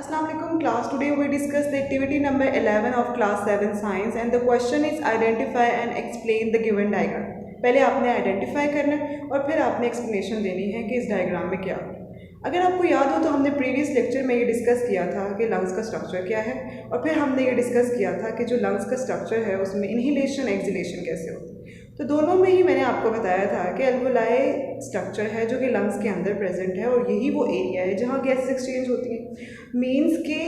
Assalamu alaikum class. Today we discuss the activity number 11 of class 7 science and the question is identify and explain the given diagram. पहले आपने identify करना है और फिर आपने explanation देनी है कि इस डायग्राम में क्या है। अगर आपको याद हो तो हमने प्रीवियस लेक्चर में ये डिस्कस किया था कि लंग्स का स्ट्रक्चर क्या है और फिर हमने ये डिस्कस किया था कि जो लंग्स का स्ट्रक्चर है उसमें इनहेलेशन एक्सहेलेशन कैसे होती है। तो दोनों में ही मैंने आपको बताया था कि एल्वोलाई स्ट्रक्चर है जो कि लंग्स के अंदर प्रेजेंट है और यही वो एरिया है जहाँ गैसेस एक्सचेंज होती हैं। मीन्स के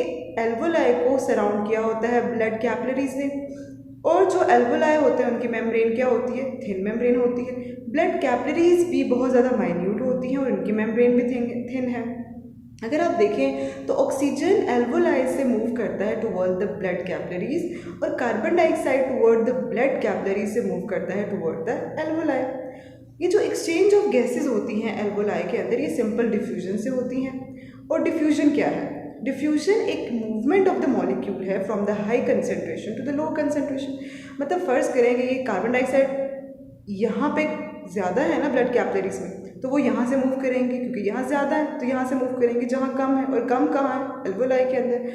एल्वोलाई को सराउंड किया होता है ब्लड कैपिलरीज ने और जो एल्वोलाई होते हैं उनकी मेम्ब्रेन क्या होती है, थिन मेम्ब्रेन होती है। ब्लड कैपिलरीज भी बहुत ज़्यादा माइन्यूट होती हैं और उनकी मेम्ब्रेन भी थिन है। अगर आप देखें तो ऑक्सीजन एल्वोलाई से मूव करता है टुवर्ड द ब्लड कैपिलरीज और carbon dioxide toward the blood capillaries से मूव करता है टुवर्ड द एल्वोलाई। ये जो एक्सचेंज ऑफ गैसेस होती हैं एल्वोलाई के अंदर ये सिंपल डिफ्यूजन से होती हैं। और डिफ्यूजन क्या है? डिफ्यूजन एक मूवमेंट ऑफ द मॉलिक्यूल है from the high concentration to the low concentration. मतलब फ़र्ज़ करेंगे ये कार्बन डाइऑक्साइड यहाँ पे ज़्यादा है ना ब्लड कैपिलरीज में, तो वो यहाँ से मूव करेंगे क्योंकि यहाँ ज़्यादा है तो यहाँ से मूव करेंगे। जहाँ कम है और कम कहाँ है? एल्वोलाई के अंदर।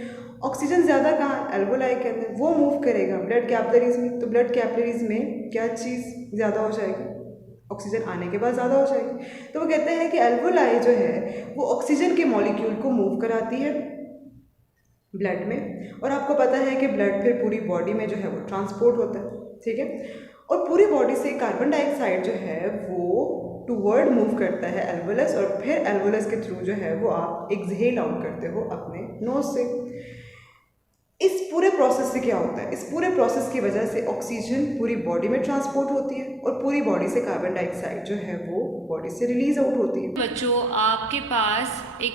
ऑक्सीजन ज़्यादा कहाँ है? एल्वोलाई के अंदर। वो मूव करेगा ब्लड कैपिलरीज में, तो ब्लड कैपिलरीज में क्या चीज़ ज़्यादा हो जाएगी? ऑक्सीजन आने के बाद ज़्यादा हो जाएगी। तो वो कहते हैं कि एल्वोलाई जो है वो ऑक्सीजन के मॉलिक्यूल को मूव कराती है ब्लड में और आपको पता है कि ब्लड फिर पूरी बॉडी में जो है वो ट्रांसपोर्ट होता है, ठीक है। और पूरी बॉडी से कार्बन डाइऑक्साइड जो है वो टूवर्ड मूव करता है एल्वोलस और फिर एल्वोलस के थ्रू जो है वो आप एक्सहेल आउट करते हो अपने नोज से। इस पूरे प्रोसेस से क्या होता है? इस पूरे प्रोसेस की वजह से ऑक्सीजन पूरी बॉडी में ट्रांसपोर्ट होती है और पूरी बॉडी से कार्बन डाइऑक्साइड जो है वो बॉडी से रिलीज आउट होती है। बच्चों, आपके पास एक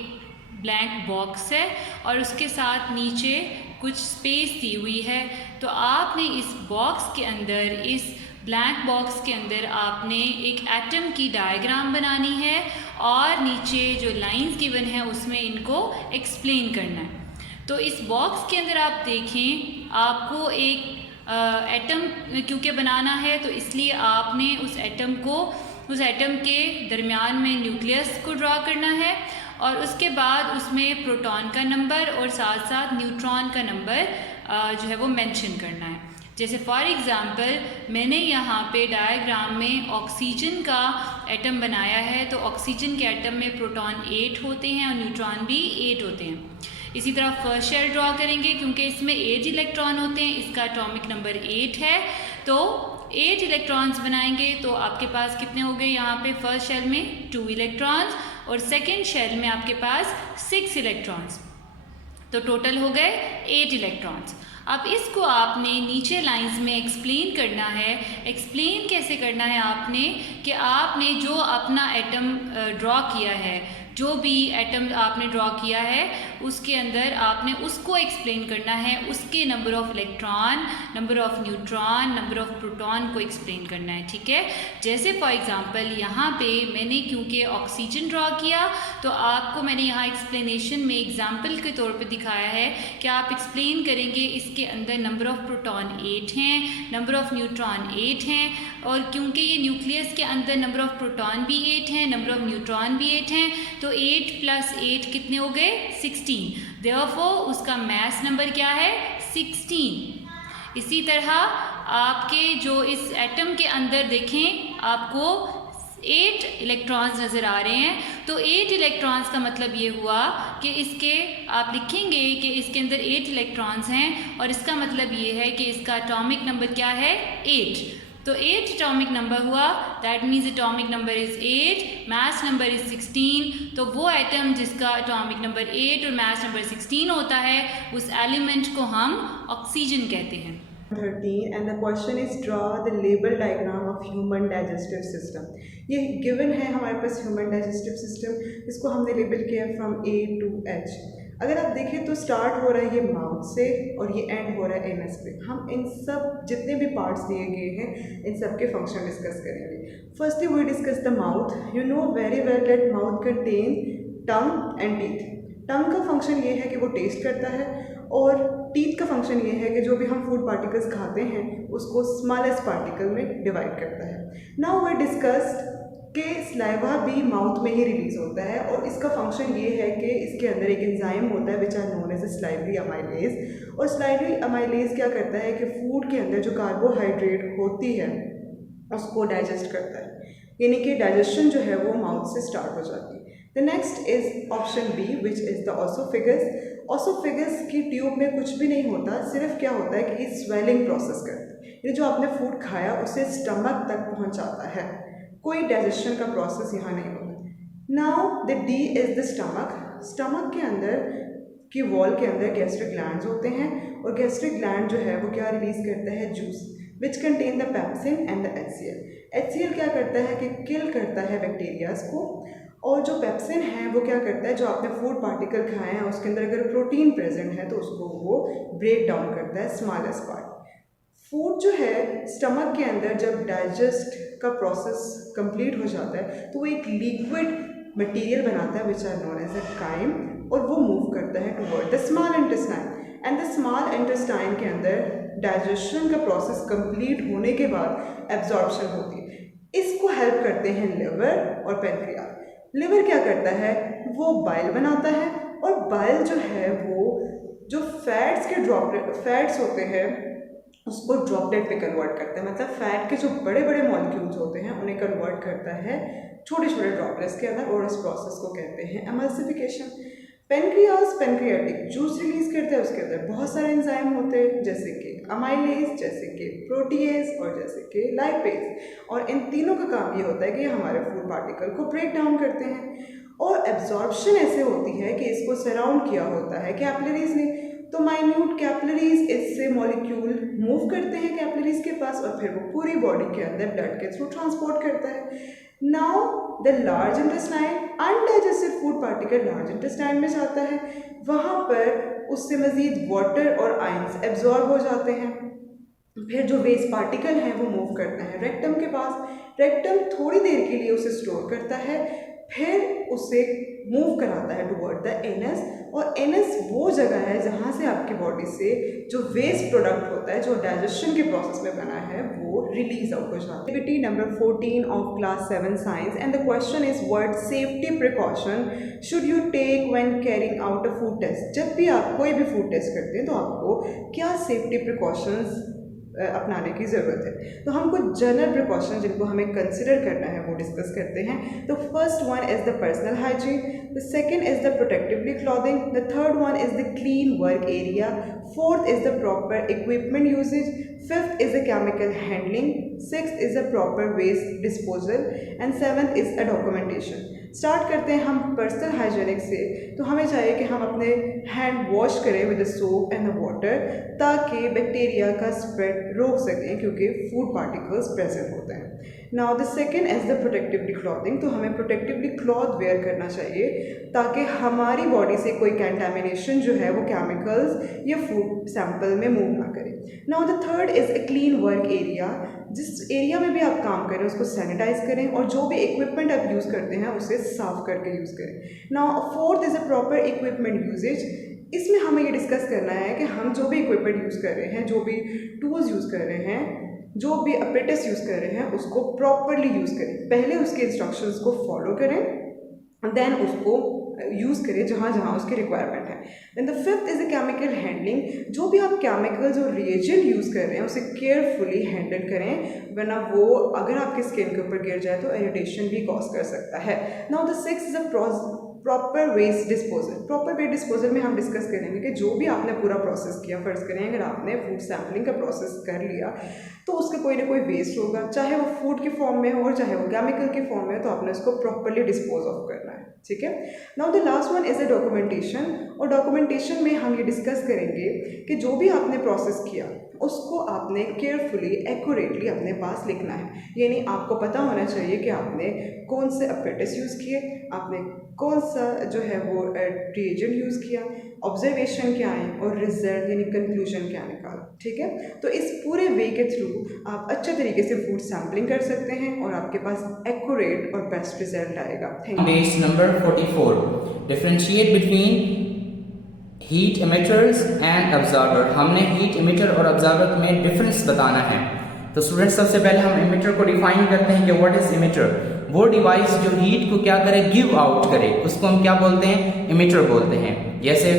ब्लैंक बॉक्स है और उसके साथ नीचे कुछ स्पेस दी हुई है। तो आपने इस बॉक्स के अंदर, इस ब्लैंक बॉक्स के अंदर आपने एक एटम की डायग्राम बनानी है और नीचे जो लाइंस गिवन है उसमें इनको एक्सप्लेन करना है। तो इस बॉक्स के अंदर आप देखें, आपको एक एटम क्योंकि बनाना है तो इसलिए आपने उस एटम के दरमियान में न्यूक्लियस को ड्रा करना है और उसके बाद उसमें प्रोटॉन का नंबर और साथ साथ न्यूट्रॉन का नंबर जो है वो मेंशन करना है। जैसे फॉर एग्ज़ाम्पल मैंने यहाँ पे डायग्राम में ऑक्सीजन का एटम बनाया है, तो ऑक्सीजन के एटम में प्रोटॉन 8 होते हैं और न्यूट्रॉन भी 8 होते हैं। इसी तरह फर्स्ट शेल ड्रॉ करेंगे क्योंकि इसमें 8 इलेक्ट्रॉन होते हैं, इसका एटॉमिक नंबर 8 है, तो 8 इलेक्ट्रॉन्स बनाएंगे। तो आपके पास कितने हो गए यहाँ पे? फर्स्ट शेल में 2 इलेक्ट्रॉन्स और सेकेंड शेल में आपके पास 6 इलेक्ट्रॉन्स, तो टोटल हो गए 8 इलेक्ट्रॉन्स। अब इसको आपने नीचे लाइंस में एक्सप्लेन करना है। एक्सप्लेन कैसे करना है आपने कि आपने जो अपना एटम ड्रॉ किया है, जो भी एटम आपने ड्रॉ किया है उसके अंदर आपने उसको एक्सप्लेन करना है, उसके number of electron, number of neutron, number of proton को एक्सप्लेन करना है, ठीक है। जैसे फॉर एग्ज़ाम्पल यहाँ पे मैंने क्योंकि ऑक्सीजन ड्रॉ किया तो आपको मैंने यहाँ एक्सप्लेनेशन में एग्जाम्पल के तौर पे दिखाया है कि आप एक्सप्लेन करेंगे इसके अंदर नंबर ऑफ़ प्रोटॉन 8 हैं, नंबर ऑफ़ न्यूट्रॉन 8 हैं और क्योंकि ये न्यूक्लियस के अंदर नंबर ऑफ़ प्रोटॉन भी 8 हैं, नंबर ऑफ़ न्यूट्रॉन भी 8 हैं, तो 8 + 8 कितने हो गए? 16। देयरफॉर उसका मास नंबर क्या है? 16। इसी तरह आपके जो इस एटम के अंदर देखें आपको 8 इलेक्ट्रॉन्स नज़र आ रहे हैं, तो 8 इलेक्ट्रॉन्स का मतलब ये हुआ कि इसके आप लिखेंगे कि इसके अंदर 8 इलेक्ट्रॉन्स हैं और इसका मतलब ये है कि इसका एटॉमिक नंबर क्या है? 8। तो 8 एटॉमिक नंबर हुआ, that means atomic number is 8, mass number is 16। तो वो एटम जिसका एटॉमिक नंबर 8 और मास नंबर 16 होता है उस एलिमेंट को हम ऑक्सीजन कहते हैं। 13 and the question is draw the label diagram of human digestive system। ये गिवन है हमारे पास ह्यूमन डाइजेस्टिव सिस्टम, इसको हमने लेबल किया फ्रॉम A to H। अगर आप देखें तो स्टार्ट हो रहा है ये माउथ से और ये एंड हो रहा है एनस पे। हम इन सब जितने भी पार्ट्स दिए गए हैं इन सब के फंक्शन डिस्कस करेंगे। Firstly we discuss the mouth. You know very well that mouth contain tongue and teeth. Tongue का फंक्शन ये है कि वो टेस्ट करता है और टीथ का फंक्शन ये है कि जो भी हम फूड पार्टिकल्स खाते हैं उसको स्मॉलेस्ट पार्टिकल में डिवाइड करता है। नाउ वी डिस्कस्ड कि सलाइवा भी माउथ में ही रिलीज होता है और इसका फंक्शन ये है कि इसके अंदर एक एंजाइम होता है which are known as salivary amylase. और सलाइवरी अमाइलेज क्या करता है कि फूड के अंदर जो कार्बोहाइड्रेट होती है उसको डाइजेस्ट करता है, यानी कि डाइजेशन जो है वो माउथ से स्टार्ट हो जाती है। The next is option B which is the oesophagus. Oesophagus की ट्यूब में कुछ भी नहीं होता, सिर्फ क्या होता है कि ये स्वेलिंग प्रोसेस करता है, ये जो आपने फूड खाया उसे स्टमक तक पहुंचाता है, कोई डाइजेशन का प्रोसेस यहाँ नहीं होता। Now the D is the stomach. Stomach के अंदर की वॉल के अंदर गैस्ट्रिक ग्लैंड्स होते हैं और गैस्ट्रिक ग्लैंड जो है वो क्या रिलीज करता है, juice which contain the pepsin and the HCl। HCl क्या करता है कि किल करता है बैक्टीरियाज को, और जो पेप्सिन है वो क्या करता है, जो आपने फूड पार्टिकल खाए हैं उसके अंदर अगर प्रोटीन प्रेजेंट है तो उसको वो ब्रेक डाउन करता है स्मॉलेस्ट पार्ट। फूड जो है स्टमक के अंदर जब डाइजेस्ट का प्रोसेस कंप्लीट हो जाता है तो वो एक लिक्विड मटेरियल बनाता है which are known as a chyme, और वो मूव करता है toward the small intestine. And the small intestine के अंदर डाइजेशन का प्रोसेस कंप्लीट होने के बाद एब्जॉर्प्शन होती है। इसको हेल्प करते हैं लिवर और पैनक्रियाज। लिवर क्या करता है, वो बाइल बनाता है, और बाइल जो है वो जो फैट्स के फैट्स होते हैं उसको ड्रॉपलेट पे कन्वर्ट करता है, मतलब फैट के जो बड़े बड़े मॉलिक्यूल्स होते हैं उन्हें कन्वर्ट करता है छोटे छोटे ड्रॉपलेट्स के अंदर, और इस प्रोसेस को कहते हैं emulsification. Pancreas pancreatic juice release करता है, उसके अंदर बहुत सारे एंजाइम होते हैं जैसे कि अमाइलेज, जैसे कि प्रोटीएज और जैसे कि लाइपेज, और इन तीनों का काम ये होता है कि हमारे फूड पार्टिकल को ब्रेक डाउन करते हैं। और एब्जॉर्प्शन ऐसे होती है कि इसको सराउंड किया होता है कैपिलरीज ने, तो माइन्यूट कैपिलरीज इससे मॉलिक्यूल मूव करते हैं कैपिलरीज के पास और फिर वो पूरी बॉडी के अंदर ब्लड के थ्रू ट्रांसपोर्ट करता है। Now the large intestine, undigested food particle large intestine में जाता है, वहाँ पर उससे मज़ीद वाटर और आयंस एब्जॉर्ब हो जाते हैं। फिर जो वेस्ट पार्टिकल हैं वो मूव करता है रेक्टम के पास, रेक्टम थोड़ी देर के लिए उसे स्टोर करता है, फिर उसे मूव कराता है टुवर्ड द एनस, और एनस वो जगह है जहाँ से आपकी बॉडी से जो वेस्ट प्रोडक्ट होता है जो डाइजेशन के प्रोसेस में बना है वो रिलीज आउट हो जाता है। Activity number 14 of class 7 science, and the question is what safety precaution should you take when carrying out a food test. जब भी आप कोई भी फूड टेस्ट करते हैं तो आपको क्या सेफ्टी प्रिकॉशंस अपनाने की ज़रूरत है। तो हम कुछ जनरल प्रिकॉशन जिनको हमें कंसिडर करना है वो डिस्कस करते हैं। तो first one is the personal hygiene, the second is the protectively clothing, the third one is the clean work area, fourth is the proper equipment usages, fifth is the chemical handling, sixth is the proper waste disposal, and seventh is a documentation. Start करते हैं हम personal hygienic से। तो हमें चाहिए कि हम अपने हैंड वॉश करें with the soap and the water ताकि बैक्टीरिया का स्प्रेड रोक सकें क्योंकि फूड पार्टिकल्स प्रेजेंट होते हैं। Now the second is the protectively clothing, तो हमें प्रोटेक्टिवली क्लॉथ वेयर करना चाहिए ताकि हमारी बॉडी से कोई कंटामिनेशन जो है वो केमिकल्स या फूड सैंपल में मूव ना करे। Now the third is a clean work area, जिस एरिया में भी आप काम करें उसको सैनिटाइज करें और जो भी इक्विपमेंट आप यूज़ करते हैं उसे साफ करके यूज़ करें। Now fourth is a proper equipment usage, इसमें हमें ये डिस्कस करना है कि हम जो भी इक्विपमेंट यूज़ कर रहे हैं, जो भी टूल्स यूज़ कर रहे हैं, जो भी अपरेटस यूज़ कर रहे हैं उसको प्रॉपरली यूज़ करें। पहले उसके इंस्ट्रक्शंस को फॉलो करें, देन उसको यूज़ करें जहाँ जहाँ उसकी रिक्वायरमेंट है। Then the fifth is a chemical handling, जो भी आप केमिकल्स और रिएजेंट यूज़ कर रहे हैं उसे केयरफुली हैंडल करें वरना वो अगर आपकी स्किन के ऊपर गिर जाए तो इरिटेशन भी कॉज कर सकता है। Now the sixth is a proper waste disposal. Proper waste disposal में हम डिस्कस करेंगे कि जो भी आपने पूरा प्रोसेस किया, फ़र्ज़ करें अगर आपने फूड सैम्पलिंग का प्रोसेस कर लिया तो उसका कोई ना कोई वेस्ट होगा, चाहे वो फूड के फॉर्म में हो और चाहे वो केमिकल के फॉर्म में हो, तो आपने उसको प्रॉपरली डिस्पोज ऑफ करना है। ठीक है। Now the last one is a documentation, और डॉक्यूमेंटेशन में हम ये डिस्कस करेंगे कि जो भी आपने प्रोसेस किया उसको आपने केयरफुली एक्यूरेटली अपने पास लिखना है, यानी आपको पता होना चाहिए कि आपने कौन से अपरेटस यूज़ किए, आपने कौन सा जो है वो रिएजेंट यूज़ किया, ऑब्जर्वेशन क्या है और रिजल्ट यानी कंक्लूजन क्या निकाला। ठीक है। तो इस पूरे वे के थ्रू आप अच्छे तरीके से फूड सैम्पलिंग कर सकते हैं और आपके पास एक्यूरेट और बेस्ट रिजल्ट आएगा। Thank you. Page number 44. Differentiate between heat emitters and observer. हमने हीट इमिटर और ऑब्जर्वर में डिफरेंस बताना है। तो स्टूडेंट्स सबसे पहले हम इमिटर को डिफाइन करते हैं कि व्हाट इज इमिटर। वो डिवाइस जो हीट को क्या करे, गिव आउट करे, उसको हम क्या बोलते हैं, इमिटर बोलते हैं। जैसे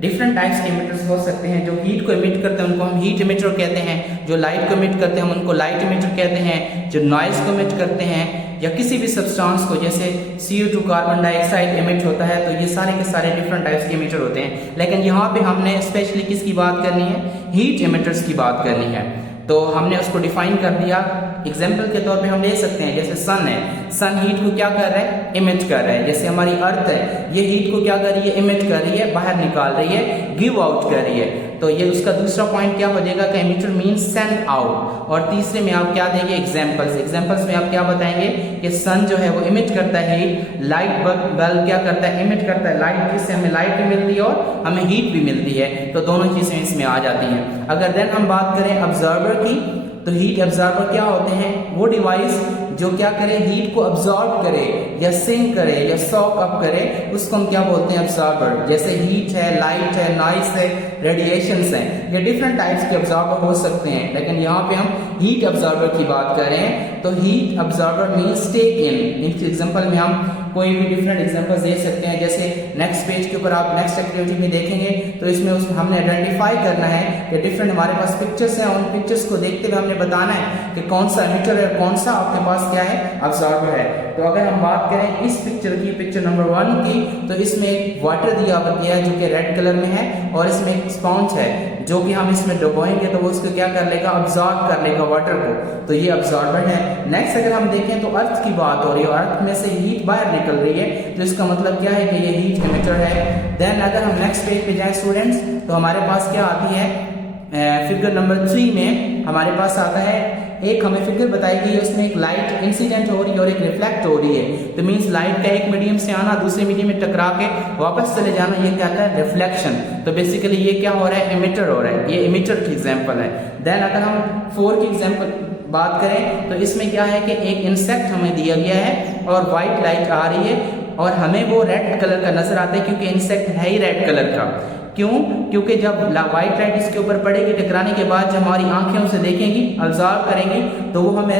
डिफरेंट टाइप्स के इमिटर्स हो सकते हैं, जो हीट को इमिट करते हैं उनको हम हीट इमिटर कहते हैं, जो लाइट को इमिट करते हैं हम उनको लाइट इमिटर कहते हैं, जो नॉइज को इमिट करते हैं या किसी भी सब्सटेंस को, जैसे CO2 कार्बन डाइऑक्साइड इमिट होता है, तो ये सारे के सारे डिफरेंट टाइप्स के इमिटर होते हैं। लेकिन यहाँ पे हमने स्पेशली किसकी बात करनी है, हीट इमिटर्स की बात करनी है। तो हमने उसको डिफाइन कर दिया। एग्जाम्पल के तौर पे हम ले सकते हैं, जैसे सन है, सन हीट को क्या कर रहा है, इमिट कर रहा है। जैसे हमारी अर्थ है, ये हीट को क्या कर रही है, इमिट कर रही है, बाहर निकाल रही है, गिव आउट कर रही है। तो ये उसका दूसरा पॉइंट क्या हो जाएगा, इमिटर मींस सेंड आउट। और तीसरे में आप क्या देंगे, एग्जाम्पल्स। एग्जाम्पल्स में आप क्या बताएंगे कि सन जो है वो इमिट करता है हीट, लाइट बल्ब क्या करता है, इमिट करता है लाइट, जिससे हमें लाइट भी मिलती है और हमें हीट भी मिलती है। तो दोनों चीजें इसमें आ जाती हैं। अगर देन हम बात करें ऑब्जर्वर की, तो हीट ऑब्जर्वर क्या होते हैं, वो डिवाइस जो क्या करे, हीट को अब्सॉर्ब करे या सिंक करे या सॉक अप करे, उसको हम क्या बोलते हैं, ऑब्जर्वर। जैसे हीट है, लाइट है, नॉइस है, रेडिएशंस हैं, ये डिफरेंट टाइप्स के ऑब्जर्वर हो सकते हैं। लेकिन यहाँ पे हम हीट ऑब्जर्वर की बात कर रहे हैं। तो हीट ऑब्जर्वर मींस टेक इन। इस एग्जांपल में हम कोई भी डिफरेंट एग्जांपल्स दे सकते हैं। जैसे नेक्स्ट पेज के ऊपर आप नेक्स्ट एक्टिविटी में देखेंगे, तो इसमें हमने आइडेंटिफाई करना है कि डिफरेंट हमारे पास पिक्चर्स हैं, उन पिक्चर्स को देखते हुए हमने बताना है कि कौन सा एमिटर है, कौन सा आपके पास क्या है, ऑब्जर्वर है। तो अगर हम बात करें इस पिक्चर की, पिक्चर नंबर 1 की, तो इसमें एक वाटर दिया गया है जो कि रेड कलर में है, और इसमें एक स्पॉन्ज है जो कि हम इसमें डुबोएंगे तो वो उसको क्या कर लेगा, ऑब्जॉर्ब कर लेगा वाटर को। तो ये ऑब्जॉर्बर है। नेक्स्ट अगर हम देखें तो अर्थ की बात हो रही है, अर्थ में से हीट बाहर निकल रही है, तो इसका मतलब क्या है कि ये हीट एमिटर है। देन अगर हम नेक्स्ट पेज पे जाएं स्टूडेंट्स, तो हमारे पास क्या आती है, फिगर नंबर 3 में हमारे पास आता है, एक हमें फिगर बताई गई है, उसमें एक लाइट इंसिडेंट हो रही है और एक रिफ्लेक्ट हो रही है। तो मींस लाइट का एक मीडियम से आना, दूसरे मीडियम में टकरा के वापस चले जाना, ये क्या है, रिफ्लेक्शन। तो बेसिकली ये क्या हो रहा है, इमिटर हो रहा है। ये इमिटर की एग्जांपल है। देन अगर हम 4 की एग्जांपल बात करें, तो इसमें क्या है कि एक इंसेक्ट हमें दिया गया है और व्हाइट लाइट आ रही है और हमें वो रेड कलर का नजर आता है, क्योंकि इंसेक्ट है ही रेड कलर का। क्यों? क्योंकि जब व्हाइट लाइट इसके ऊपर पड़ेगी, टकराने के बाद जब हमारी आंखें उसे देखेंगी, ऑब्जर्व करेंगी, तो वो हमें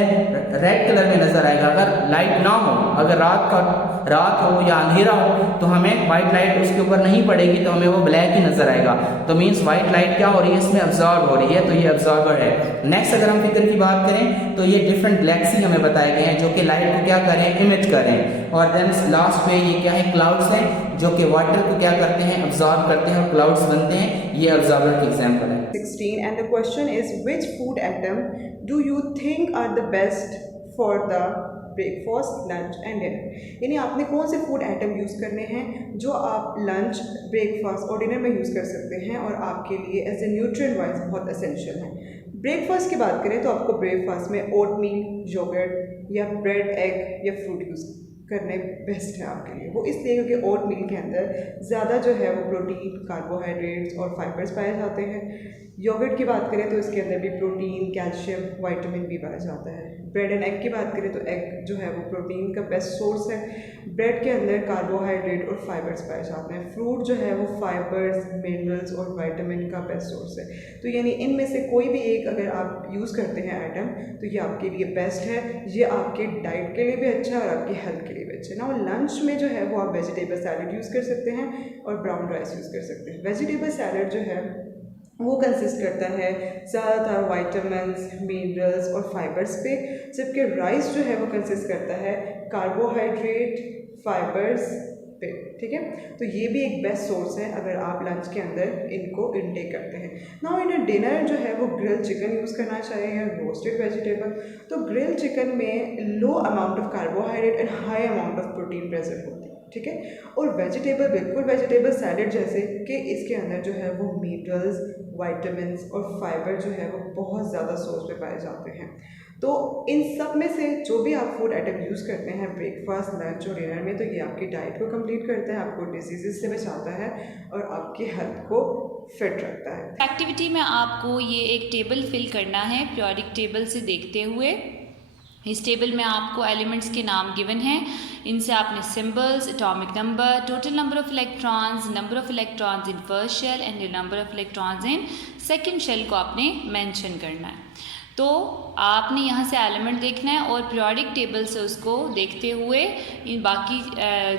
रेड कलर में नजर आएगा। अगर लाइट ना हो, अगर रात हो या अंधेरा हो, तो हमें व्हाइट लाइट उसके ऊपर नहीं पड़ेगी, तो हमें वो ब्लैक ही नजर आएगा। तो मीन्स व्हाइट लाइट क्या हो रही है, इसमें ऑब्जर्व हो रही है, तो ये ऑब्जर्वर है। नेक्स्ट अगर हम फिगर की बात करें, तो ये डिफरेंट गैलेक्सी हमें बताए गए हैं जो कि लाइट को क्या करें, इमिट करें। और देन लास्ट में ये क्या है, क्लाउड्स हैं जो कि वाटर को क्या करते हैं, ऑब्जर्व करते हैं और क्लाउड्स बनते हैं। ये ऑब्जर्वर की एग्जांपल है। 16 and the question is, which food item do you think are the best for the breakfast, lunch and dinner. यानी आपने कौन से फूड आइटम यूज़ करने हैं जो आप लंच, ब्रेकफास्ट और डिनर में यूज़ कर सकते हैं और आपके लिए एज ए न्यूट्रिएंट वाइज बहुत एसेंशियल हैं। ब्रेकफास्ट की बात करें तो आपको ब्रेकफास्ट में ओटमील, योगर्ट या ब्रेड, एग या फ्रूट यूज़ करने बेस्ट है आपके लिए। वो इसलिए क्योंकि ओट मील के अंदर ज़्यादा जो है वो प्रोटीन, कार्बोहाइड्रेट्स और फाइबर्स पाए जाते हैं। योगर्ट की बात करें तो इसके अंदर भी प्रोटीन, कैल्शियम, विटामिन बी पाया जाता है। ब्रेड एंड एग की बात करें तो एग जो है वो प्रोटीन का बेस्ट सोर्स है। ब्रेड के अंदर कार्बोहाइड्रेट और फाइबर्स पाए जाते हैं। फ्रूट जो है वो फाइबर्स, मिनरल्स और विटामिन का बेस्ट सोर्स है। तो यानी इनमें से कोई भी एक अगर आप यूज़ करते हैं आइटम तो ये आपके लिए बेस्ट है। ये आपके डाइट के लिए भी अच्छा है और आपकी हेल्थ के लिए भी अच्छा है ना। और लंच में जो है वो आप वेजिटेबल सैलड यूज़ कर सकते हैं और ब्राउन राइस यूज़ कर सकते हैं। वेजिटेबल सैलड जो है वो कंसिस्ट करता है ज़्यादातर वाइटामिन्स, मिनरल्स और फाइबर्स पे, जबकि राइस जो है वो कंसिस्ट करता है कार्बोहाइड्रेट, फाइबर्स पे। ठीक है, तो ये भी एक बेस्ट सोर्स है अगर आप लंच के अंदर इनको इनटेक करते हैं। नाउ इन डिनर जो है वो ग्रिल चिकन यूज़ करना चाहिए या रोस्टेड वेजिटेबल। तो ग्रिल चिकन में लो amount of carbohydrate and high amount of protein present होती है। ठीक है, और वेजिटेबल बिल्कुल वेजिटेबल सैलड जैसे कि इसके अंदर जो है वो मिनरल्स, विटामिन्स और फाइबर जो है वो बहुत ज़्यादा सोर्स पे पाए जाते हैं। तो इन सब में से जो भी आप फूड आइटम यूज़ करते हैं ब्रेकफास्ट, लंच और डिनर में, तो ये आपकी डाइट को कंप्लीट करता है, आपको डिजीज़ से बचाता है और आपकी हेल्थ को फिट रखता है। एक्टिविटी में आपको ये एक टेबल फिल करना है पीरियोडिक टेबल से देखते हुए। इस टेबल में आपको एलिमेंट्स के नाम गिवन हैं। इनसे आपने symbols, atomic number, total number of electrons in first shell and the number of electrons in second shell को आपने मेंशन करना है। तो आपने यहाँ से एलिमेंट देखना है और पीरियोडिक टेबल से उसको देखते हुए इन बाकी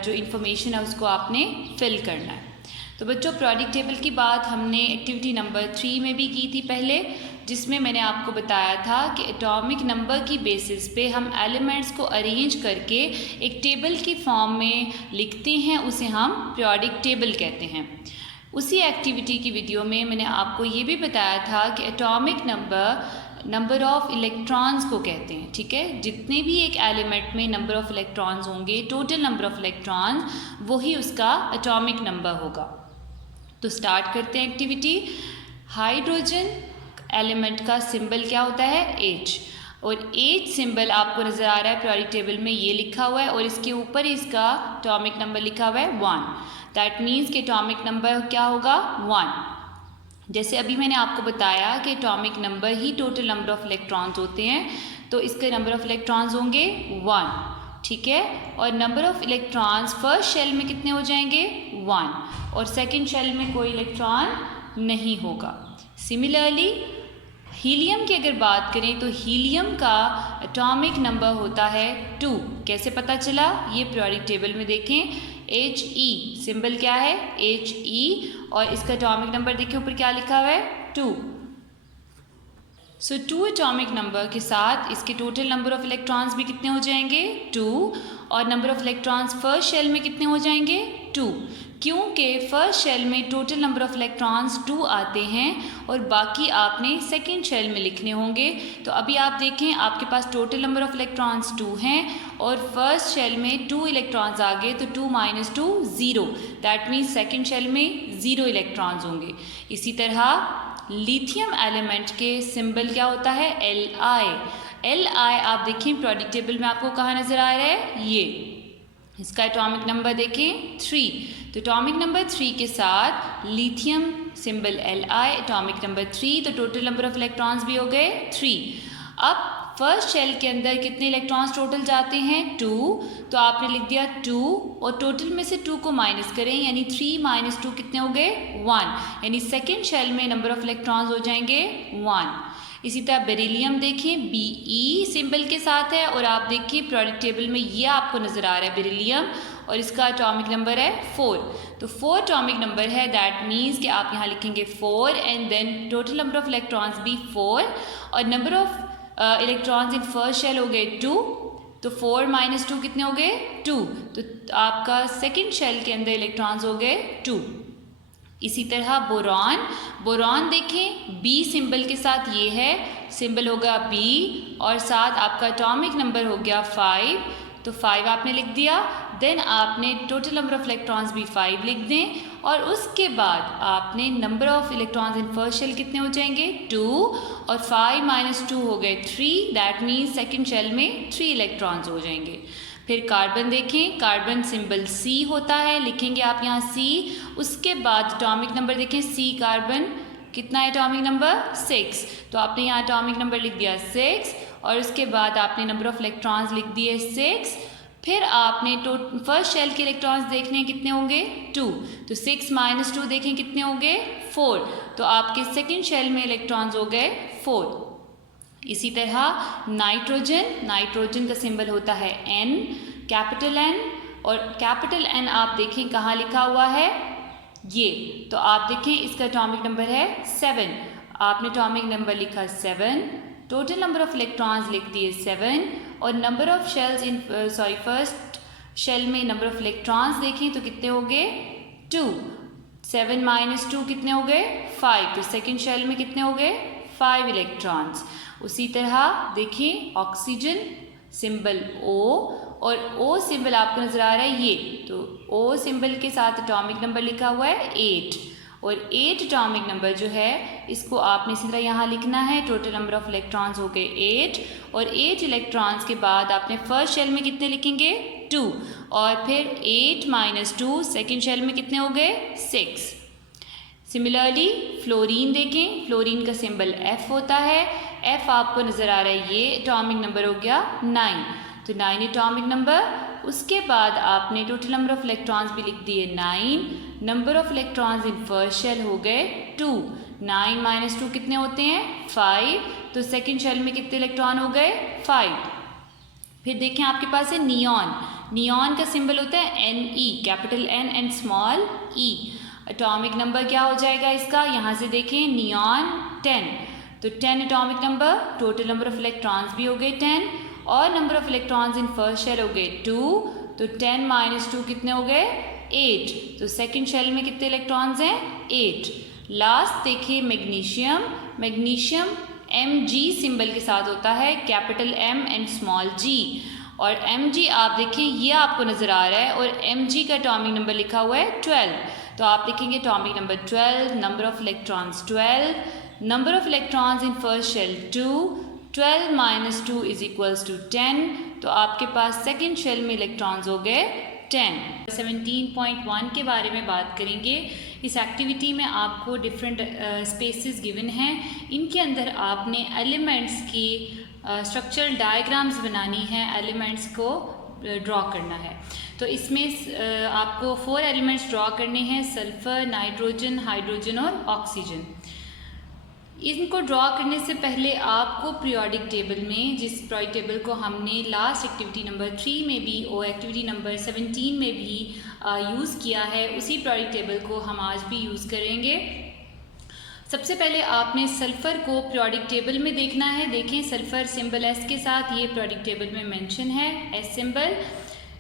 जो इन्फॉर्मेशन है उसको आपने फिल करना है। तो बच्चों, पीरियोडिक टेबल की बात हमने एक्टिविटी नंबर 3 में भी की थी पहले, जिसमें मैंने आपको बताया था कि एटॉमिक नंबर की बेसिस पे हम एलिमेंट्स को अरेंज करके एक टेबल की फॉर्म में लिखते हैं, उसे हम पीरियोडिक टेबल कहते हैं। उसी एक्टिविटी की वीडियो में मैंने आपको ये भी बताया था कि एटॉमिक नंबर ऑफ़ इलेक्ट्रॉन्स को कहते हैं। ठीक है, जितने भी एक एलिमेंट में नंबर ऑफ़ इलेक्ट्रॉन्स होंगे, टोटल नंबर ऑफ़ इलेक्ट्रॉन्स, वही उसका एटॉमिक नंबर होगा। तो स्टार्ट करते हैं एक्टिविटी। हाइड्रोजन एलिमेंट का सिंबल क्या होता है? H, और H सिंबल आपको नज़र आ रहा है पीरियोडिक टेबल में, ये लिखा हुआ है और इसके ऊपर इसका एटॉमिक नंबर लिखा हुआ है 1। दैट मीन्स कि एटॉमिक नंबर क्या होगा? 1। जैसे अभी मैंने आपको बताया कि atomic number he total number of electrons होते हैं, तो इसके नंबर ऑफ़ इलेक्ट्रॉन्स होंगे 1। ठीक है, और number of electrons first shell में कितने हो जाएंगे? 1, और सेकंड शेल में कोई इलेक्ट्रॉन नहीं होगा। सिमिलरली हीलियम की अगर बात करें तो हीलियम का एटॉमिक नंबर होता है 2। कैसे पता चला? ये पीरियोडिक टेबल में देखें, He सिंबल क्या है? He, और इसका एटॉमिक नंबर देखिए ऊपर क्या लिखा हुआ है? 2। सो 2 एटॉमिक नंबर के साथ इसके टोटल नंबर ऑफ़ इलेक्ट्रॉन्स भी कितने हो जाएंगे? 2, और number of electrons first shell में कितने हो जाएंगे? 2, क्योंकि फर्स्ट शेल में टोटल नंबर ऑफ़ इलेक्ट्रॉन्स 2 आते हैं और बाकी आपने सेकंड शेल में लिखने होंगे। तो अभी आप देखें, आपके पास टोटल नंबर ऑफ़ इलेक्ट्रॉन्स 2 हैं और फर्स्ट शेल में 2 इलेक्ट्रॉन्स आ गए, तो 2 - 2 0। दैट मीन्स सेकंड शेल में 0 इलेक्ट्रॉन्स होंगे। इसी तरह लिथियम एलिमेंट के सिंबल क्या होता है? Li आप देखिए पीरियोडिक टेबल में आपको कहाँ नज़र आ रहा है? ये इसका एटॉमिक नंबर देखें 3। तो एटॉमिक नंबर 3 के साथ lithium symbol Li, atomic number 3, तो टोटल नंबर ऑफ़ इलेक्ट्रॉन्स भी हो गए 3। अब फर्स्ट शेल के अंदर कितने इलेक्ट्रॉन्स टोटल जाते हैं? 2, तो आपने लिख दिया 2, और टोटल में से 2 को माइनस करें, यानी 3 - 2 कितने हो गए? 1, यानी सेकेंड शेल में नंबर ऑफ़ इलेक्ट्रॉन्स हो जाएंगे 1। इसी तरह बेरिलियम देखें, Be सिंबल के साथ है, और आप देखिए पीरियोडिक टेबल में ये आपको नज़र आ रहा है बेरिलियम, और इसका एटॉमिक नंबर है 4। तो 4 एटॉमिक नंबर है, दैट मीन्स कि आप यहाँ लिखेंगे 4 and then total number of electrons भी 4, और number of electrons in first shell हो गए 2, तो 4 - 2 कितने हो गए? 2, तो आपका सेकंड शेल के अंदर इलेक्ट्रॉन्स हो गए 2। इसी तरह बोरॉन देखें, B सिंबल के साथ ये है, सिंबल होगा B, और साथ आपका एटॉमिक नंबर हो गया 5, तो 5 आपने लिख दिया। देन आपने टोटल नंबर ऑफ़ इलेक्ट्रॉन्स भी 5 लिख दें, और उसके बाद आपने number of electrons in first shell कितने हो जाएंगे? 2, और 5 - 2 हो गए 3। दैट मीन्स सेकंड शेल में 3 इलेक्ट्रॉन्स हो जाएंगे। फिर कार्बन देखें, कार्बन सिंबल C होता है, लिखेंगे आप यहाँ C। उसके बाद एटॉमिक नंबर देखें, C कार्बन कितना है एटॉमिक नंबर? 6, तो आपने यहाँ एटॉमिक नंबर लिख दिया 6, और उसके बाद आपने नंबर ऑफ़ इलेक्ट्रॉन्स लिख दिए 6। फिर आपने फर्स्ट शेल के इलेक्ट्रॉन्स देखने हैं कितने होंगे? 2, तो 6 - 2 देखें कितने होंगे? 4, तो आपके सेकंड शेल में इलेक्ट्रॉन्स हो गए 4। इसी तरह नाइट्रोजन का सिंबल होता है N, कैपिटल N, और कैपिटल N आप देखें कहाँ लिखा हुआ है? ये, तो आप देखें इसका एटॉमिक नंबर है 7। आपने एटॉमिक नंबर लिखा 7, टोटल नंबर ऑफ़ इलेक्ट्रॉन्स लिख दिए 7, और number of shells in first shell में नंबर ऑफ़ इलेक्ट्रॉन्स देखें तो कितने हो गए? 2, 7 - 2 कितने हो गए? 5, तो सेकंड शेल में कितने हो गए? 5 इलेक्ट्रॉन्स। उसी तरह देखिए ऑक्सीजन सिंबल O, और O सिंबल आपको नज़र आ रहा है ये, तो O सिंबल के साथ एटॉमिक नंबर लिखा हुआ है 8, और 8 एटॉमिक नंबर जो है इसको आपने इसी तरह यहाँ लिखना है। टोटल नंबर ऑफ़ इलेक्ट्रॉन्स हो गए 8, और 8 इलेक्ट्रॉन्स के बाद आपने फर्स्ट शेल में कितने लिखेंगे? 2, और फिर 8 - 2 सेकेंड शेल में कितने हो गए? 6। सिमिलरली फ्लोरीन देखें, फ्लोरीन का सिंबल F होता है, F आपको नज़र आ रहा है ये, एटॉमिक नंबर हो गया 9, तो 9 एटॉमिक नंबर। उसके बाद आपने टोटल नंबर ऑफ इलेक्ट्रॉन्स भी लिख दिए 9, number of electrons in first shell हो गए 2, 9 माइनस 2 कितने होते हैं 5, तो सेकेंड शेल में कितने इलेक्ट्रॉन हो गए 5। फिर देखें आपके पास है नियॉन, नियॉन का सिंबल होता है Ne, capital N and small e। Atomic number क्या हो जाएगा इसका, यहाँ से देखें नियॉन 10, तो 10 atomic number, total number of electrons भी हो गए 10 और number of electrons in first shell हो गए 2, तो 10 माइनस 2 कितने हो गए 8, तो सेकेंड शेल में कितने इलेक्ट्रॉन्स हैं 8। लास्ट देखिए मैग्नीशियम, मैग्नीशियम Mg सिंबल के साथ होता है, capital M and small g, और Mg आप देखें ये आपको नज़र आ रहा है और Mg का एटॉमिक नंबर लिखा हुआ है 12, तो आप लिखेंगे atomic number 12, number of electrons 12, number of electrons in first shell 2, 12 minus 2 is equals to 10, तो आपके पास सेकेंड शेल में इलेक्ट्रॉन्स हो गए 10। 17.1 के बारे में बात करेंगे। इस एक्टिविटी में आपको डिफरेंट स्पेसेस गिवन हैं, इनके अंदर आपने एलिमेंट्स की स्ट्रक्चरल डायग्राम्स बनानी है, एलिमेंट्स को ड्रॉ करना है। तो इसमें आपको 4 एलिमेंट्स ड्रॉ करने हैं, सल्फ़र, नाइट्रोजन, हाइड्रोजन और ऑक्सीजन। इनको ड्रॉ करने से पहले आपको पीरियोडिक टेबल में, जिस पीरियोडिक टेबल को हमने लास्ट एक्टिविटी नंबर 3 में भी और एक्टिविटी नंबर 17 में भी यूज़ किया है, उसी पीरियोडिक टेबल को हम आज भी यूज़ करेंगे। सबसे पहले आपने सल्फ़र को पीरियोडिक टेबल में देखना है। देखें सल्फ़र सिंबल S के साथ ये पीरियोडिक टेबल में मेंशन है, S सिंबल।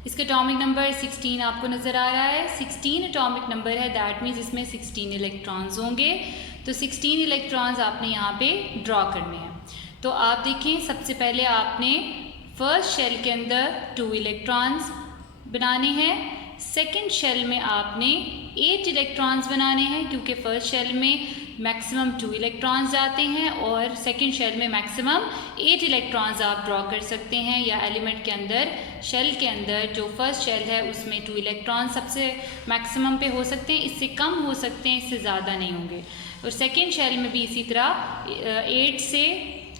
इसका एटॉमिक नंबर 16 आपको नज़र आ रहा है, 16 एटॉमिक नंबर है, दैट मीन्स इसमें 16 इलेक्ट्रॉन्स होंगे। तो 16 इलेक्ट्रॉन्स आपने यहाँ पे ड्रॉ करने हैं। तो आप देखें सबसे पहले आपने फर्स्ट शेल के अंदर 2 इलेक्ट्रॉन्स बनाने हैं, सेकेंड शेल में आपने 8 इलेक्ट्रॉन्स बनाने हैं, क्योंकि फर्स्ट शेल में मैक्सिमम 2 इलेक्ट्रॉन्स जाते हैं और सेकेंड शेल में मैक्सिमम 8 इलेक्ट्रॉन्स आप ड्रॉ कर सकते हैं, या एलिमेंट के अंदर शेल के अंदर जो फर्स्ट शेल है उसमें 2 इलेक्ट्रॉन्स सबसे मैक्सिमम पे हो सकते हैं, इससे कम हो सकते हैं, इससे ज़्यादा नहीं होंगे। और सेकेंड शेल में भी इसी तरह 8 से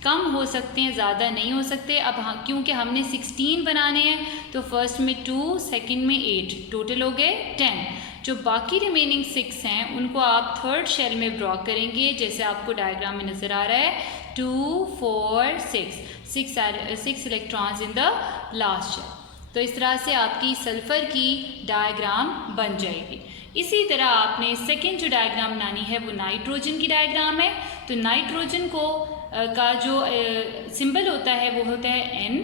कम हो सकते हैं, ज़्यादा नहीं हो सकते। अब क्योंकि हमने 16 बनाने हैं तो फर्स्ट में 2, सेकंड में 8, टोटल हो गए 10। जो बाकी रिमेनिंग 6 हैं उनको आप थर्ड शेल में ड्रॉ करेंगे, जैसे आपको डायग्राम में नज़र आ रहा है 2, 4, 6 electrons in the last shell. तो इस तरह से आपकी सल्फ़र की डायग्राम बन जाएगी। इसी तरह आपने सेकेंड जो डायग्राम बनानी है वो नाइट्रोजन की डायग्राम है। तो नाइट्रोजन को का जो सिंबल होता है वो होता है N।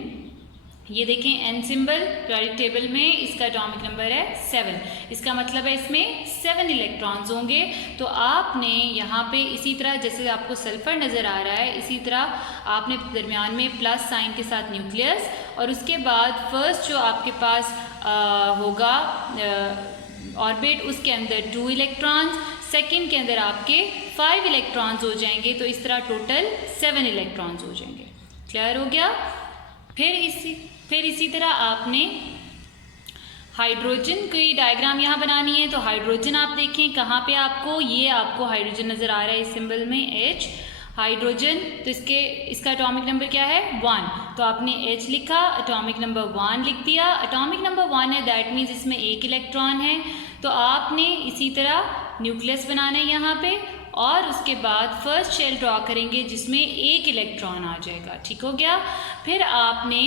ये देखें N सिंबल पीरियोडिक टेबल में, इसका एटॉमिक नंबर है 7, इसका मतलब है इसमें 7 इलेक्ट्रॉन्स होंगे। तो आपने यहाँ पे इसी तरह जैसे आपको सल्फ़र नज़र आ रहा है, इसी तरह आपने दरमियान में प्लस साइन के साथ न्यूक्लियस, और उसके बाद फर्स्ट जो आपके पास होगा ऑर्बिट, उसके अंदर 2 इलेक्ट्रॉन्स, सेकेंड के अंदर आपके 5 इलेक्ट्रॉन्स हो जाएंगे। तो इस तरह टोटल 7 इलेक्ट्रॉन्स हो जाएंगे। क्लियर हो गया। फिर इसी तरह आपने हाइड्रोजन की डायग्राम यहाँ बनानी है। तो हाइड्रोजन आप देखें कहाँ पे आपको, ये आपको हाइड्रोजन नज़र आ रहा है इस सिंबल में H, हाइड्रोजन। तो इसका एटॉमिक नंबर क्या है 1, तो आपने H लिखा, एटॉमिक नंबर 1 लिख दिया। एटॉमिक नंबर 1 है, दैट मीन्स इसमें 1 इलेक्ट्रॉन है। तो आपने इसी तरह न्यूक्लियस बनाना है यहाँ पे, और उसके बाद फर्स्ट शेल ड्रॉ करेंगे जिसमें 1 इलेक्ट्रॉन आ जाएगा। ठीक हो गया। फिर आपने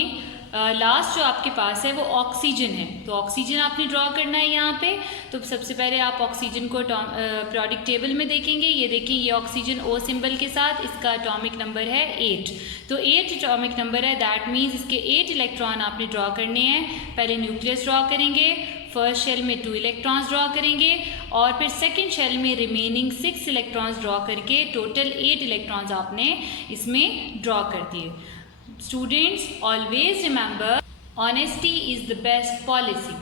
लास्ट जो आपके पास है वो ऑक्सीजन है, तो ऑक्सीजन आपने ड्रॉ करना है यहाँ पे। तो सबसे पहले आप ऑक्सीजन को पीरियोडिक टेबल में देखेंगे, ये देखें ये ऑक्सीजन O सिंबल के साथ, इसका एटॉमिक नंबर है 8। तो 8 एटॉमिक नंबर है, दैट मीन्स इसके 8 इलेक्ट्रॉन आपने ड्रॉ करने हैं। पहले न्यूक्लियस ड्रॉ करेंगे, फर्स्ट शेल में 2 इलेक्ट्रॉन्स ड्रॉ करेंगे, और फिर सेकेंड शेल में रिमेनिंग 6 इलेक्ट्रॉन्स ड्रॉ करके टोटल 8 इलेक्ट्रॉन्स आपने इसमें ड्रॉ कर दिए। Students, always remember, honesty is the best policy.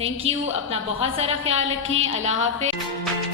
Thank you. अपना बहुत सारा ख्याल रखें। अल्लाह हाफ़िज़।